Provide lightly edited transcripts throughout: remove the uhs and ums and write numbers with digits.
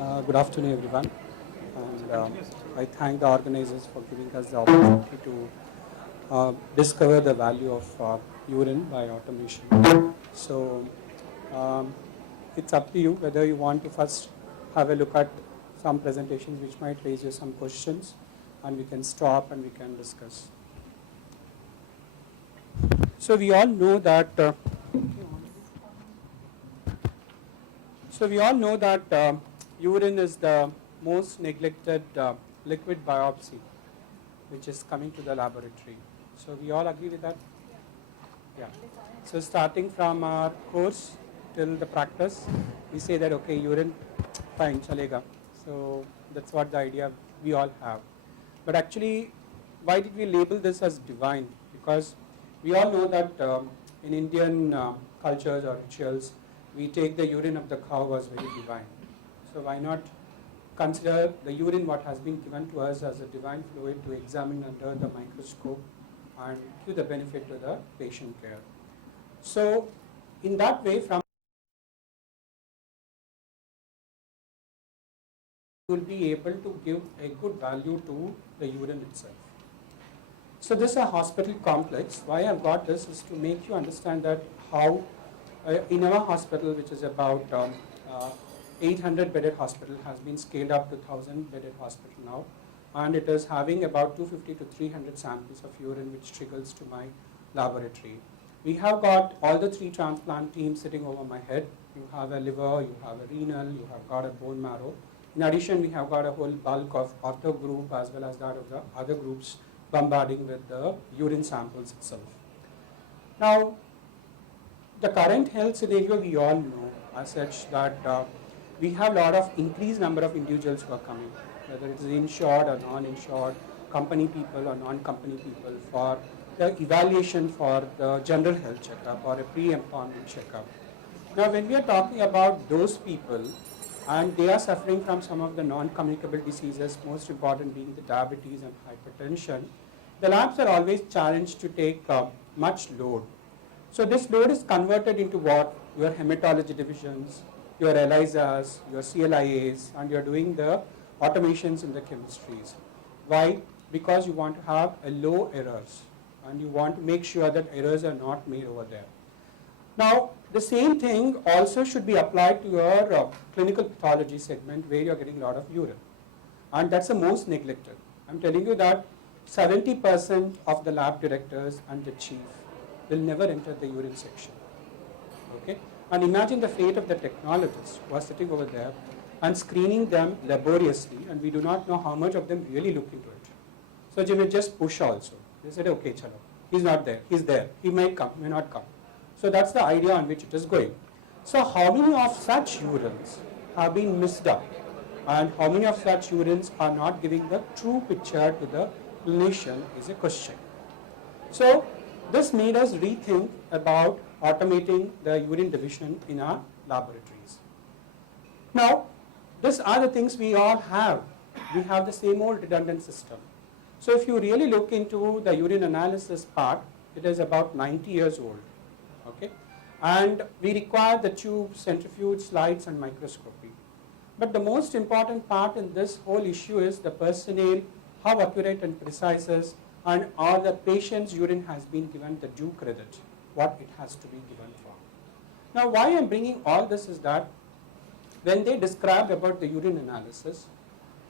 Good afternoon, everyone. And I thank the organizers for giving us the opportunity to discover the value of urine by automation. So um, it's up to you whether you want to first have a look at some presentations which might raise you some questions, and we can stop and we can discuss. So we all know that. Urine is the most neglected liquid biopsy which is coming to the laboratory. So we all agree with that? Yeah. So starting from our course till the practice, we say that okay, urine, fine, chalega. So that's what the idea we all have. But actually, why did we label this as divine? Because we all know that in Indian cultures or rituals, we take the urine of the cow as very divine. So why not consider the urine what has been given to us as a divine fluid to examine under the microscope and give the benefit to the patient care. So in that way, from you will be able to give a good value to the urine itself. So this is a hospital complex. Why I've got this is to make you understand that how in our hospital, which is about 800 bedded hospital, has been scaled up to 1000 bedded hospital now, and it is having about 250 to 300 samples of urine which trickles to my laboratory. We have got all the 3 transplant teams sitting over my head. You have a liver, you have a renal, you have got a bone marrow. In addition, we have got a whole bulk of ortho group as well as that of the other groups bombarding with the urine samples itself. Now, the current health scenario we all know as such that we have a lot of increased number of individuals who are coming, whether it is insured or non-insured, company people or non-company people, for the evaluation for the general health checkup or a pre-employment checkup. Now, when we are talking about those people and they are suffering from some of the non-communicable diseases, most important being the diabetes and hypertension, the labs are always challenged to take much load. So this load is converted into what? Your hematology divisions, your ELISAs, your CLIAs, and you're doing the automations in the chemistries. Why? Because you want to have a low errors and you want to make sure that errors are not made over there. Now, the same thing also should be applied to your clinical pathology segment where you're getting a lot of urine. And that's the most neglected. I'm telling you that 70% of the lab directors and the chief will never enter the urine section. Okay? And imagine the fate of the technologists who are sitting over there and screening them laboriously, and we do not know how much of them really look into it. So they may just push also. They said, okay, chalo, he's not there, he's there, he may come, may not come. So that's the idea on which it is going. So how many of such urines have been missed up, and how many of such urines are not giving the true picture to the clinician is a question. So this made us rethink about automating the urine division in our laboratories. Now, these are the things we all have. We have the same old redundant system. So if you really look into the urine analysis part, it is about 90 years old. Okay? And we require the tube, centrifuge, slides, and microscopy. But the most important part in this whole issue is the personnel, how accurate and precise is, and all the patient's urine has been given the due credit, what it has to be given for. Now, why I'm bringing all this is that when they described about the urine analysis,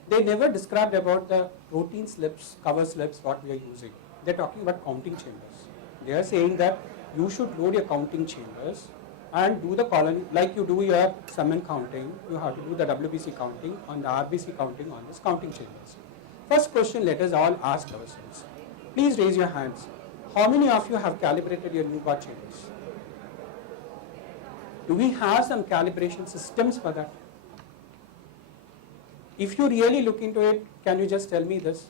they never described about the protein slips, cover slips, what we are using. They're talking about counting chambers. They are saying that you should load your counting chambers and do the colony, like you do your semen counting, you have to do the WBC counting and the RBC counting on this counting chambers. First question, let us all ask ourselves. Please raise your hands. How many of you have calibrated your Newport chambers? Do we have some calibration systems for that? If you really look into it, can you just tell me this?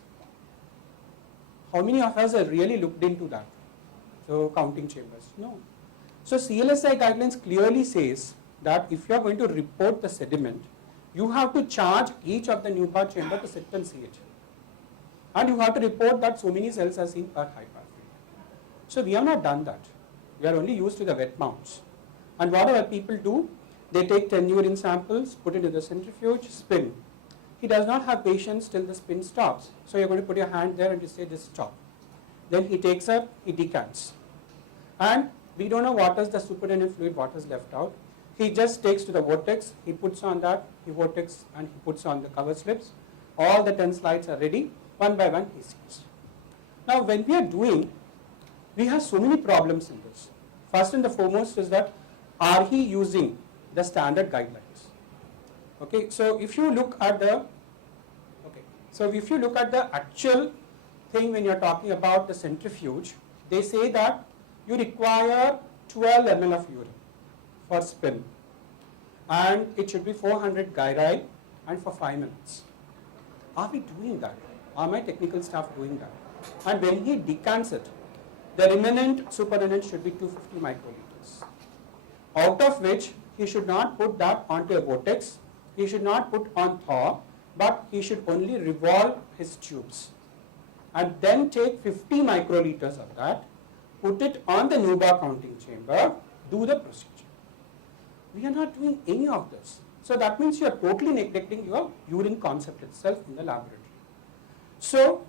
How many of us have really looked into that? So counting chambers? No. So CLSI guidelines clearly says that if you are going to report the sediment, you have to charge each of the Newport chamber to sit and see it. And you have to report that so many cells are seen per high power. So we have not done that. We are only used to the wet mounts. And what our people do? They take 10 urine samples, put it in the centrifuge, spin. He does not have patience till the spin stops. So you're going to put your hand there and you say, just stop. Then he takes up, he decants. And we don't know what is the supernatant fluid, what is left out. He just takes to the vortex, he puts on that, he vortex and he puts on the cover slips. All the 10 slides are ready, one by one he sees. Now when we are doing, we have so many problems in this. First and the foremost is that, are he using the standard guidelines? Okay, so if you look at the, actual thing when you're talking about the centrifuge, they say that you require 12 ml of urine for spin, and it should be 400 gyri and for 5 minutes. Are we doing that? Are my technical staff doing that? And when he decants it, the remnant supernatant should be 250 microliters, out of which he should not put that onto a vortex, he should not put on thaw, but he should only revolve his tubes and then take 50 microliters of that, put it on the Nuba counting chamber, do the procedure. We are not doing any of this. So that means you are totally neglecting your urine concept itself in the laboratory. So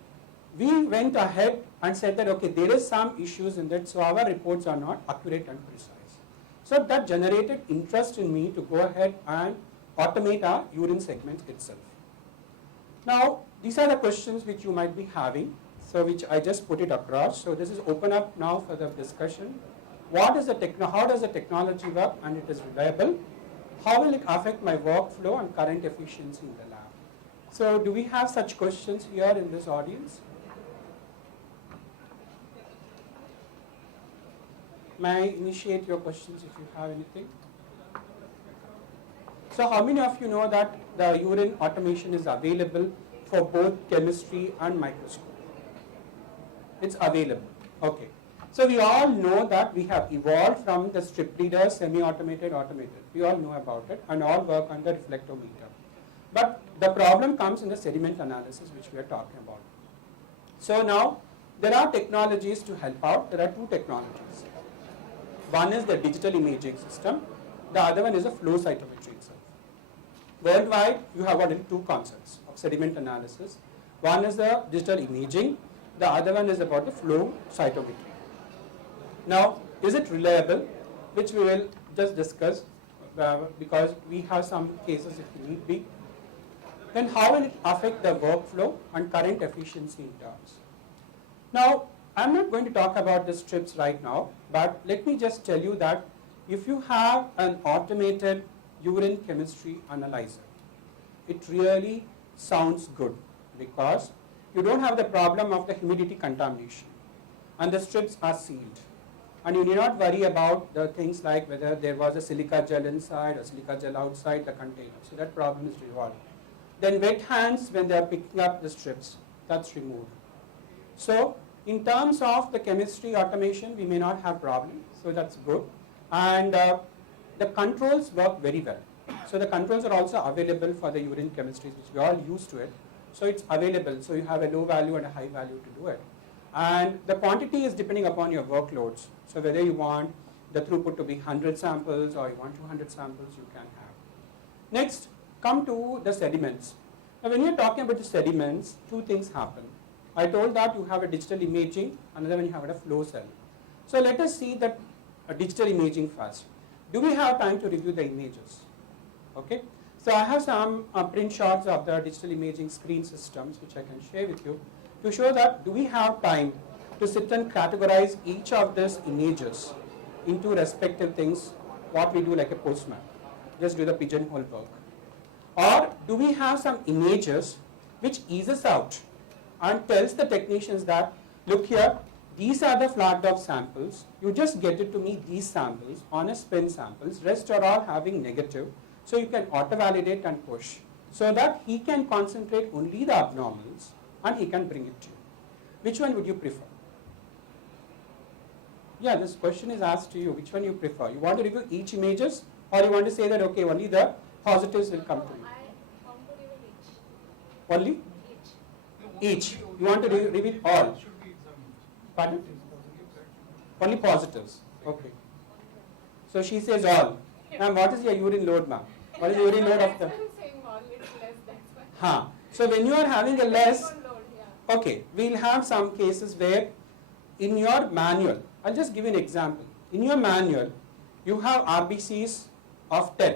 we went ahead and said that, okay, there is some issues in that, so our reports are not accurate and precise. So that generated interest in me to go ahead and automate our urine segment itself. Now, these are the questions which you might be having, so which I just put it across. So this is open up now for the discussion. What is the how does the technology work, and it is reliable? How will it affect my workflow and current efficiency in the lab? So do we have such questions here in this audience? May I initiate your questions if you have anything? So how many of you know that the urine automation is available for both chemistry and microscope? It's available. Okay. So we all know that we have evolved from the strip reader, semi-automated, automated. We all know about it and all work on the reflectometer. But the problem comes in the sediment analysis, which we are talking about. So now there are technologies to help out. There are two technologies. One is the digital imaging system. The other one is a flow cytometry itself. Worldwide, you have only two concepts of sediment analysis. One is the digital imaging. The other one is about the flow cytometry. Now, is it reliable? Which we will just discuss because we have some cases if need be. Then how will it affect the workflow and current efficiency in terms? Now, I'm not going to talk about the strips right now, but let me just tell you that if you have an automated urine chemistry analyzer, it really sounds good because you don't have the problem of the humidity contamination and the strips are sealed. And you need not worry about the things like whether there was a silica gel inside or silica gel outside the container. So that problem is resolved. Then wet hands when they are picking up the strips, that's removed. So in terms of the chemistry automation, we may not have problem. So that's good. And the controls work very well. So the controls are also available for the urine chemistries, which we are all used to it. So it's available. So you have a low value and a high value to do it. And the quantity is depending upon your workloads. So whether you want the throughput to be 100 samples or you want 200 samples, you can have. Next, come to the sediments. Now when you're talking about the sediments, two things happen. I told that you have a digital imaging, another one you have a flow cell. So let us see that digital imaging first. Do we have time to review the images? Okay. So I have some print shots of the digital imaging screen systems which I can share with you to show that do we have time to sit and categorize each of these images into respective things, what we do like a postman, just do the pigeonhole work. Or do we have some images which eases out and tells the technicians that, look here, these are the flat dog samples, you just get it to me these samples on a spin samples, rest are all having negative, so you can auto-validate and push, so that he can concentrate only the abnormals and he can bring it to you. Which one would you prefer? Yeah, this question is asked to you, which one you prefer? You want to review each images or you want to say that, okay, only the positives will come to you? I want to review each. Only? Each. You want to review all? Pardon? Only positives. Okay. So she says all. Ma'am, what is your urine load, ma'am? What is the urine load of the? I'm saying more little less, that's why. Huh. So when you are having a less, Depending on load, yeah. okay, we'll have some cases where in your manual, I'll just give you an example. In your manual, you have RBCs of 10.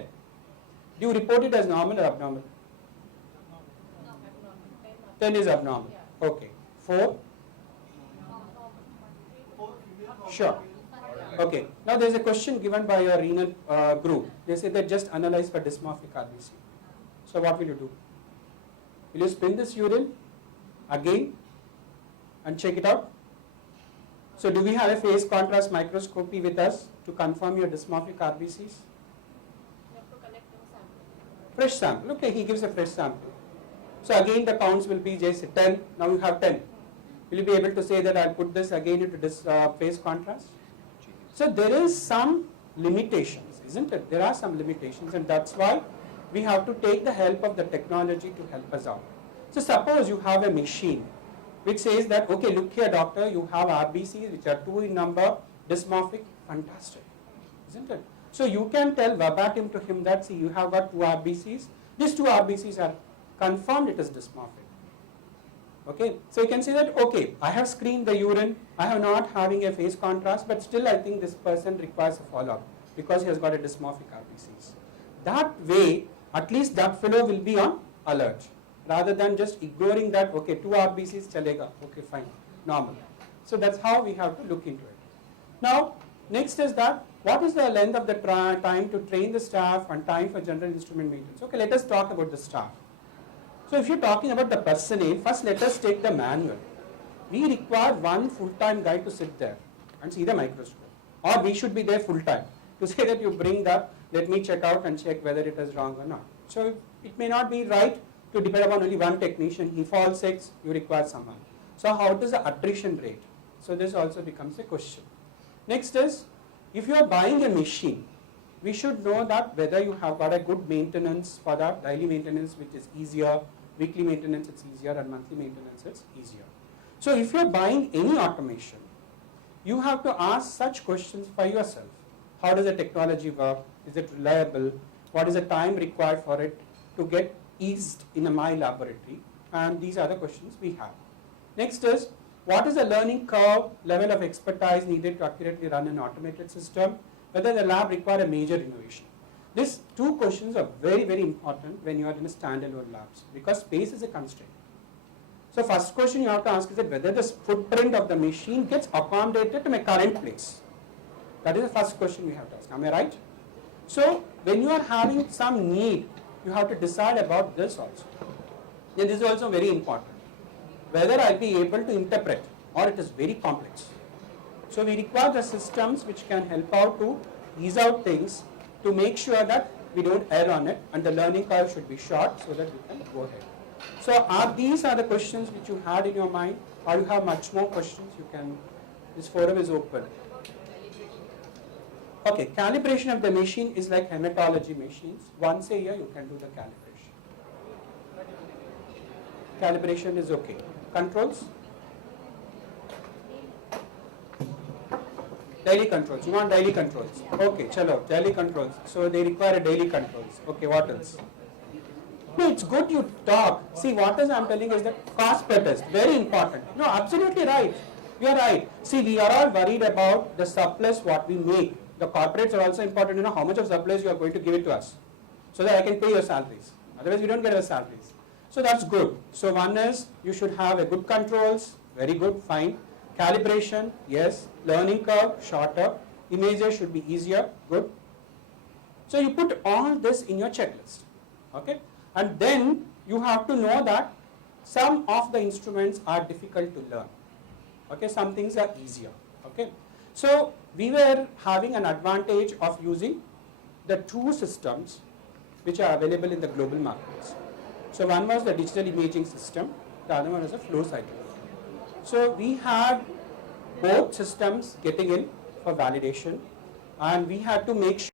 Do you report it as normal or abnormal? No, abnormal. 10 is abnormal. Yeah. Okay. 4? Sure. Okay. Now there is a question given by your renal group. They say that just analyze for dysmorphic RBC. So what will you do? Will you spin this urine again and check it out? So do we have a phase contrast microscopy with us to confirm your dysmorphic RBCs? You have to collect a sample. Fresh sample. Okay, he gives a fresh sample. So again the counts will be just 10. Now you have 10. Will you be able to say that I'll put this again into this phase contrast? So there is some limitations, isn't it? There are some limitations, and that's why we have to take the help of the technology to help us out. So suppose you have a machine which says that, okay, look here doctor, you have RBCs which are 2 in number, dysmorphic, fantastic, isn't it? So you can tell verbatim to him that, see, you have got 2 RBCs, these 2 RBCs are confirmed it is dysmorphic. Okay, so you can say that, okay, I have screened the urine, I have not having a phase contrast, but still I think this person requires a follow-up because he has got a dysmorphic RBCs. That way, at least that fellow will be on alert, rather than just ignoring that, okay, 2 RBCs chalega, okay, fine, normal. So that's how we have to look into it. Now, next is that, what is the length of the time to train the staff and time for general instrument maintenance? Okay, let us talk about the staff. So if you're talking about the personnel, first let us take the manual. We require one full-time guy to sit there and see the microscope. Or we should be there full-time to say that you bring that, let me check out and check whether it is wrong or not. So it may not be right to depend upon only one technician. He falls sick, you require someone. So how is the attrition rate? So this also becomes a question. Next is, if you are buying a machine, we should know that whether you have got a good maintenance for that, daily maintenance which is easier, weekly maintenance it's easier, and monthly maintenance it's easier. So if you are buying any automation, you have to ask such questions for yourself. How does the technology work? Is it reliable? What is the time required for it to get eased in my laboratory? And these are the questions we have. Next is, what is the learning curve, level of expertise needed to accurately run an automated system? Whether the lab require a major innovation. These 2 questions are very, very important when you are in a standalone labs because space is a constraint. So first question you have to ask is that whether the footprint of the machine gets accommodated to my current place. That is the first question we have to ask. Am I right? So when you are having some need, you have to decide about this also. Then this is also very important. Whether I'll be able to interpret or it is very complex. So we require the systems which can help out to ease out things to make sure that we don't err on it and the learning curve should be short so that we can go ahead. So these are the questions which you had in your mind, or you have much more questions, you can, this forum is open. Okay, calibration of the machine is like hematology machines. Once a year you can do the calibration. Calibration is okay. Controls? Daily controls. You want daily controls? Okay, chalo, daily controls. So they require a daily controls. Okay, what else? No, it's good you talk. See, what is I'm telling is that cost per test, very important. No, absolutely right. You are right. See, we are all worried about the surplus what we make. The corporates are also important. You know how much of surplus you are going to give it to us, so that I can pay your salaries. Otherwise, we don't get our salaries. So that's good. So one is you should have a good controls. Very good, fine. Calibration, yes. Learning curve, shorter. Images should be easier, good. So you put all this in your checklist, okay? And then you have to know that some of the instruments are difficult to learn, okay? Some things are easier, okay? So we were having an advantage of using the 2 systems which are available in the global markets. So one was the digital imaging system, the other one was a flow cytometry. So we had both systems getting in for validation, and we had to make sure